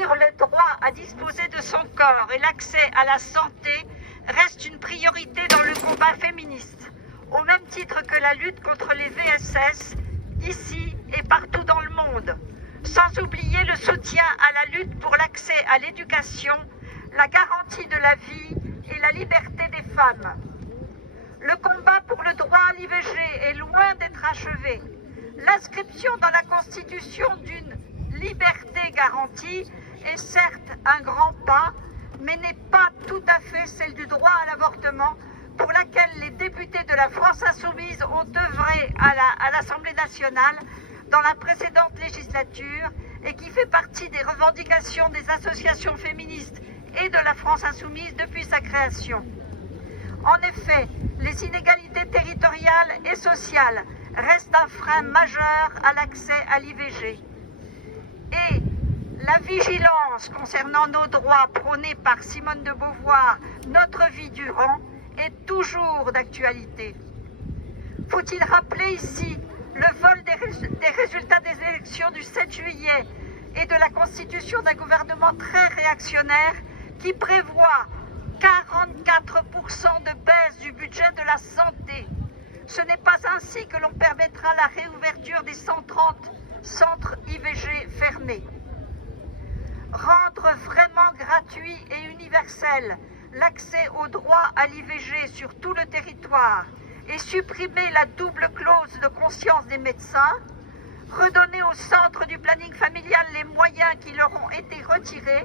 Garantir le droit à disposer de son corps et l'accès à la santé reste une priorité dans le combat féministe, au même titre que la lutte contre les VSS, ici et partout dans le monde, sans oublier le soutien à la lutte pour l'accès à l'éducation, la garantie de la vie et la liberté des femmes. Le combat pour le droit à l'IVG est loin d'être achevé. L'inscription dans la Constitution d'une liberté garantie est certes un grand pas, mais n'est pas tout à fait celle du droit à l'avortement, pour laquelle les députés de la France Insoumise ont œuvré à l'Assemblée nationale dans la précédente législature et qui fait partie des revendications des associations féministes et de la France Insoumise depuis sa création. En effet, les inégalités territoriales et sociales restent un frein majeur à l'accès à l'IVG. Et la vigilance concernant nos droits prônée par Simone de Beauvoir, notre vie durant, est toujours d'actualité. Faut-il rappeler ici le vol des résultats des élections du 7 juillet et de la constitution d'un gouvernement très réactionnaire qui prévoit 44% de baisse du budget de la santé. Ce n'est pas ainsi que l'on permettra la réouverture des 130 centres IVG fermés. Rendre vraiment gratuit et universel l'accès au droit à l'IVG sur tout le territoire et supprimer la double clause de conscience des médecins, redonner aux centres du planning familial les moyens qui leur ont été retirés,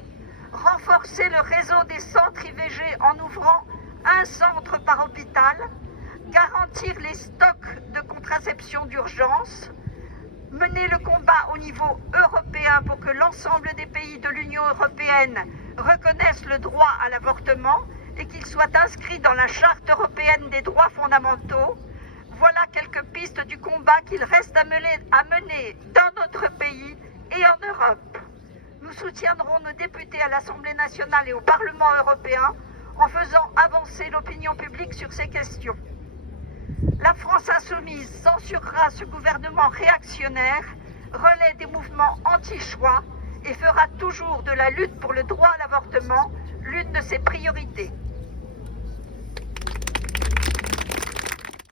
renforcer le réseau des centres IVG en ouvrant un centre par hôpital, garantir les stocks de contraception d'urgence, mener le combat au niveau européen pour que l'ensemble des pays de l'Union européenne reconnaissent le droit à l'avortement et qu'il soit inscrit dans la Charte européenne des droits fondamentaux. Voilà quelques pistes du combat qu'il reste à mener dans notre pays et en Europe. Nous soutiendrons nos députés à l'Assemblée nationale et au Parlement européen en faisant avancer l'opinion publique sur ces questions. La France Insoumise censurera ce gouvernement réactionnaire, relais des mouvements anti-choix et fera toujours de la lutte pour le droit à l'avortement l'une de ses priorités.